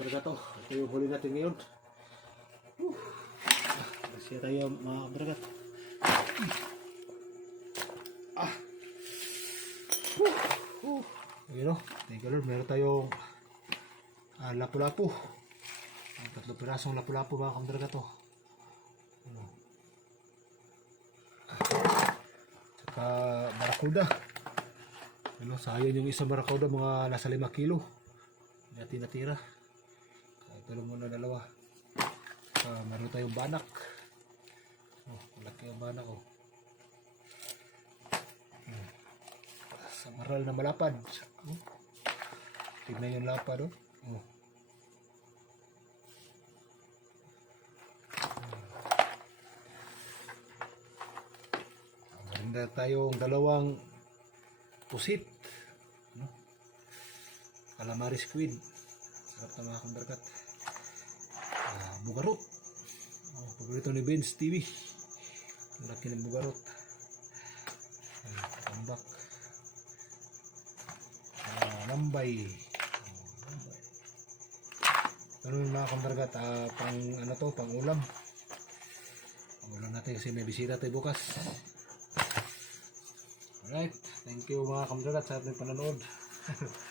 kamdraga to. Ito yung huli natin ngayon. Masaya tayo mga kamdraga. Ah. Uh. Ayun o. Thank you Lord. Meron tayong ah, lapu-lapu. Tatlo pirasong lapu-lapu mga kamdraga to. Ano? Saka barakuda. Ano, sayang yung isang barakuda mga nasa 5 kilo. Hindi natin natira. Lang muna dalawa. Saka meron tayong banak. Oh, malaki ang banak oh. Hmm. Sa maral na malapad. Oh. Tignan yung lapad oh. oh. Meron na tayong dalawang pusit. Ano? Calamari squid. Sarap na mga kambarkat. Bugarot. Oh, paborito ni Benz TV. Laki ng bugarot. Tambak. Oh, lambay. Ano yung mga kambarkat? Ah, pang ano to, pang ulam. Pang ulam natin kasi may bisita tayo bukas. Alright. Thank you mga kamdragat sa ating panonood.